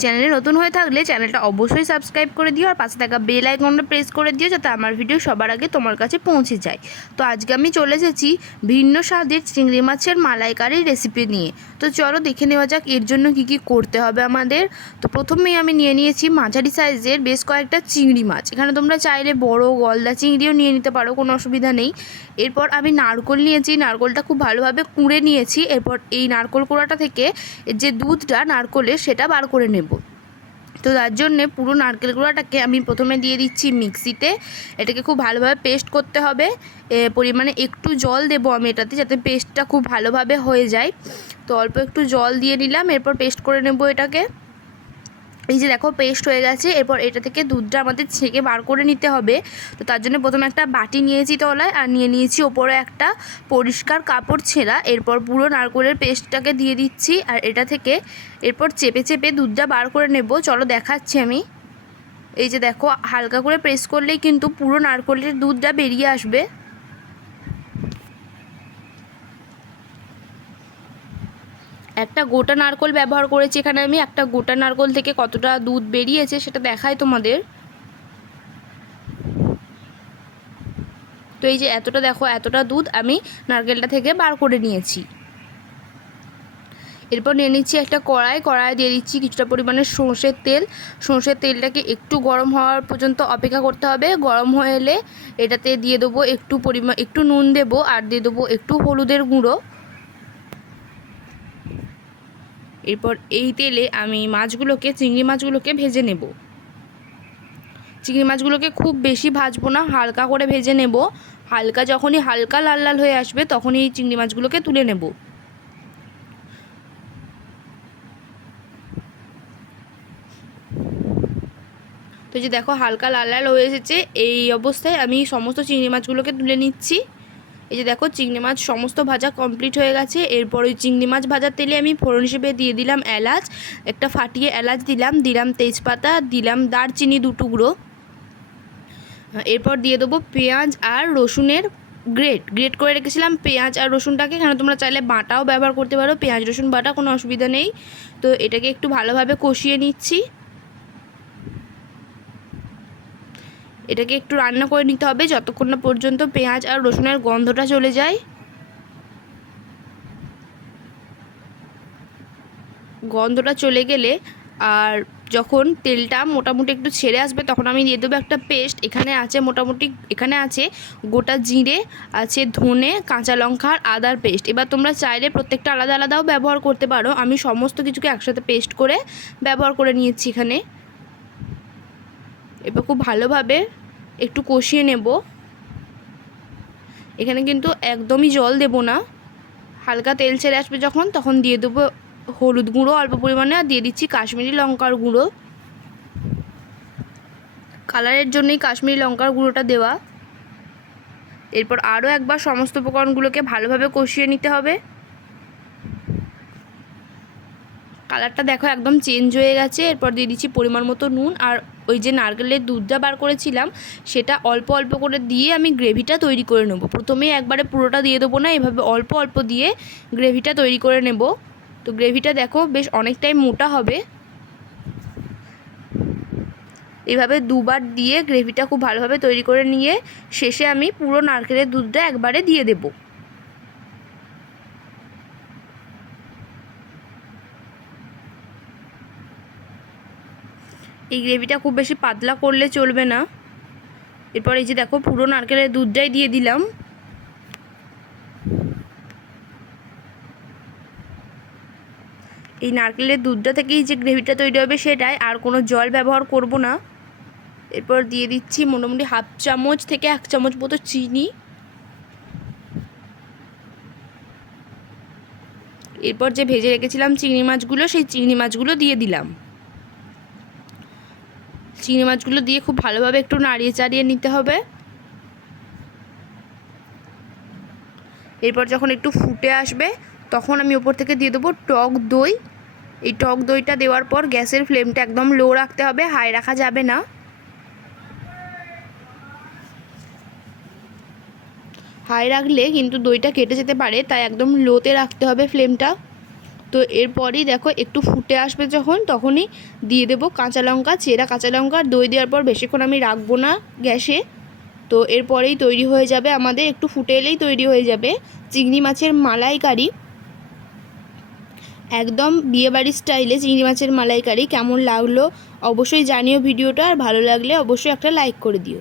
চ্যানেলে নতুন হয়ে থাকলে চ্যানেলটা অবশ্যই সাবস্ক্রাইব করে দিও আর পাশে থাকা বেল আইকনটা প্রেস করে দিও যাতে আমার ভিডিও সবার আগে তোমার কাছে পৌঁছে যায়। তো আজকে আমি চলে এসেছি ভিন্ন স্বাদের চিংড়ি মাছের মালাইকারি রেসিপি নিয়ে। তো চলো দেখে নেওয়া যাক এর জন্য কি কি করতে হবে আমাদের। তো প্রথমেই আমি নিয়ে নিয়েছি মাঝারি সাইজের বেশ কয়েকটা চিংড়ি মাছ। এখানে তোমরা চাইলে বড় গলদা চিংড়িও নিয়ে নিতে পারো, কোনো অসুবিধা নেই। এরপর আমি নারকোল নিয়েছি, নারকোলটা খুব ভালোভাবে কুড়ে নিয়েছি। এরপর এই নারকোল কোড়াটা থেকে যে দুধটা নারকোলের সেটা বার করে নেব। তো তার জন্যে পুরো নারকেল গুঁড়াটাকে আমি প্রথমে দিয়ে দিচ্ছি মিক্সিতে। এটাকে খুব ভালোভাবে পেস্ট করতে হবে। পরিমাণে একটু জল দেবো আমি এটাতে, যাতে পেস্টটা খুব ভালোভাবে হয়ে যায়। তো অল্প একটু জল দিয়ে নিলাম, এরপর পেস্ট করে নেব এটাকে। এই যে দেখো পেস্ট হয়ে গেছে। এরপর এটা থেকে দুধটা আমাদের ছেঁকে বার করে নিতে হবে। তো তার জন্য প্রথমে একটা বাটি নিয়েছি তলায়, আর নিয়ে নিয়েছি ওপরে একটা পরিষ্কার কাপড় ছেঁড়া। এরপর পুরো নারকেলের পেস্টটাকে দিয়ে দিচ্ছি, আর এটা থেকে এরপর চেপে চেপে দুধটা বার করে নেব। চলো দেখাচ্ছি আমি। এই যে দেখো হালকা করে প্রেস করলেই কিন্তু পুরো নারকেলের দুধটা বেরিয়ে আসবে। একটা গোটা নারকেল ব্যবহার করেছি এখানে আমি। একটা গোটা নারকেল থেকে কতটা দুধ বেরিয়েছে সেটা দেখাই তোমাদের। তো এই যে এতটা দেখো, এতটা দুধ আমি নারকেলটা থেকে বার করে নিয়েছি। এরপর নিয়ে নিচ্ছি একটা কড়াই দিয়ে দিচ্ছি কিছুটা পরিমাণে সর্ষের তেল। সর্ষের তেলটাকে একটু গরম হওয়ার পর্যন্ত অপেক্ষা করতে হবে। গরম হয়ে এলে এটাতে দিয়ে দেবো একটু নুন দেবো, আর দিয়ে দেবো একটু হলুদের গুঁড়ো। এরপর এই তেলে আমি চিংড়ি মাছগুলোকে ভেজে নেব। চিংড়ি মাছগুলোকে খুব বেশি ভাজবো না, হালকা করে ভেজে নেব। যখনই হালকা লাল লাল হয়ে আসবে তখনই এই চিংড়ি মাছগুলোকে তুলে নেব। তো এই যে দেখো হালকা লাল লাল হয়ে এসেছে। এই অবস্থায় আমি সমস্ত চিংড়ি মাছগুলোকে তুলে নিচ্ছি। এই যে দেখো চিংড়ি মাছ সমস্ত ভাজা কমপ্লিট হয়ে গেছে। এরপর ওই চিংড়ি মাছ ভাজার তেলে আমি ফোড়ন হিসেবে দিয়ে দিলাম এলাচ, একটা ফাটিয়ে এলাচ দিলাম তেজপাতা, দিলাম দারচিনি 2 টুকরো। এরপর দিয়ে দেবো পেঁয়াজ আর রসুনের গ্রেট করে রেখেছিলাম পেঁয়াজ আর রসুনটাকে। এখানে তোমরা চাইলে বাটাও ব্যবহার করতে পারো, পেঁয়াজ রসুন বাটা, কোনো অসুবিধা নেই। তো এটাকে একটু ভালোভাবে কষিয়ে নিচ্ছি। এটাকে একটু রান্না করে নিতে হবে যতক্ষণ না পর্যন্ত পেঁয়াজ আর রসুনের গন্ধটা চলে যায়। গন্ধটা চলে গেলে আর যখন তেলটা মোটামুটি একটু ছেড়ে আসবে তখন আমি দিয়ে দেবো একটা পেস্ট। এখানে আছে গোটা জিরে, আছে ধনে, কাঁচা লঙ্কা আর আদার পেস্ট। এবার তোমরা চাইলে প্রত্যেকটা আলাদা আলাদাও ব্যবহার করতে পারো। আমি সমস্ত কিছুকে একসাথে পেস্ট করে ব্যবহার করে নিয়েছি এখানে। এবার খুব ভালোভাবে একটু কষিয়ে নেব। এখানে কিন্তু একদমই জল দেব না। হালকা তেল ছেড়ে আসবে যখন, তখন দিয়ে দেবো হলুদ গুঁড়ো অল্প পরিমাণে, আর দিয়ে দিচ্ছি কাশ্মীরি লঙ্কার গুঁড়ো। কালারের জন্যই কাশ্মীরি লঙ্কার গুঁড়োটা দেওয়া। এরপর আরও একবার সমস্ত উপকরণগুলোকে ভালোভাবে কষিয়ে নিতে হবে। কালারটা দেখো একদম চেঞ্জ হয়ে গেছে। এরপর দিয়ে দিচ্ছি পরিমাণ মতো নুন, আর ওই যে নারকেলের দুধটা বার করেছিলাম সেটা অল্প অল্প করে দিয়ে আমি গ্রেভিটা তৈরি করে নেব। প্রথমেই একবারে পুরোটা দিয়ে দেবো না, এভাবে অল্প অল্প দিয়ে গ্রেভিটা তৈরি করে নেব। তো গ্রেভিটা দেখো বেশ অনেকটাই মোটা হবে। এভাবে দুবার দিয়ে গ্রেভিটা খুব ভালোভাবে তৈরি করে নিয়ে শেষে আমি পুরো নারকেলের দুধটা একবারে দিয়ে দেব। এই গ্রেভিটা খুব বেশি পাতলা করলে চলবে না। এরপর এই যে দেখো পুরো নারকেলের দুধটাই দিয়ে দিলাম। এই নারকেলের দুধটা থেকেই যে গ্রেভিটা তৈরি হবে সেটাই, আর কোনো জল ব্যবহার করব না। এরপর দিয়ে দিচ্ছি মোটামুটি 1/2 চামচ থেকে 1 চামচ মতো চিনি। এরপর যে ভেজে রেখেছিলাম চিংড়ি মাছগুলো, সেই চিংড়ি মাছগুলো দিয়ে দিলাম। চিংড়ি মাছগুলো দিয়ে খুব ভালোভাবে একটু নাড়িয়ে চাড়িয়ে নিতে হবে। এরপর যখন একটু ফুটে আসবে তখন আমি ওপর থেকে দিয়ে দেবো টক দই। এই টক দইটা দেওয়ার পর গ্যাসের ফ্লেমটা একদম লো রাখতে হবে, হাই রাখা যাবে না। হাই রাখলে কিন্তু দইটা কেটে যেতে পারে, তাই একদম লোতে রাখতে হবে ফ্লেমটা। তো তো এরপরই দেখো একটু ফুটে আসবে যখন, তখনই দিয়ে দেবো কাঁচা লঙ্কা, চেরা কাঁচা লঙ্কা। আর দই দেওয়ার পর বেশিক্ষণ আমি রাখবো না গ্যাসে। তো এরপরেই তৈরি হয়ে যাবে আমাদের, একটু ফুটে এলেই তৈরি হয়ে যাবে চিংড়ি মাছের মালাইকারি। একদম বিয়েবাড়ির স্টাইলে চিংড়ি মাছের মালাইকারি। কেমন লাগলো অবশ্যই জানিও ভিডিওটা, আর ভালো লাগলে অবশ্যই একটা লাইক করে দিও।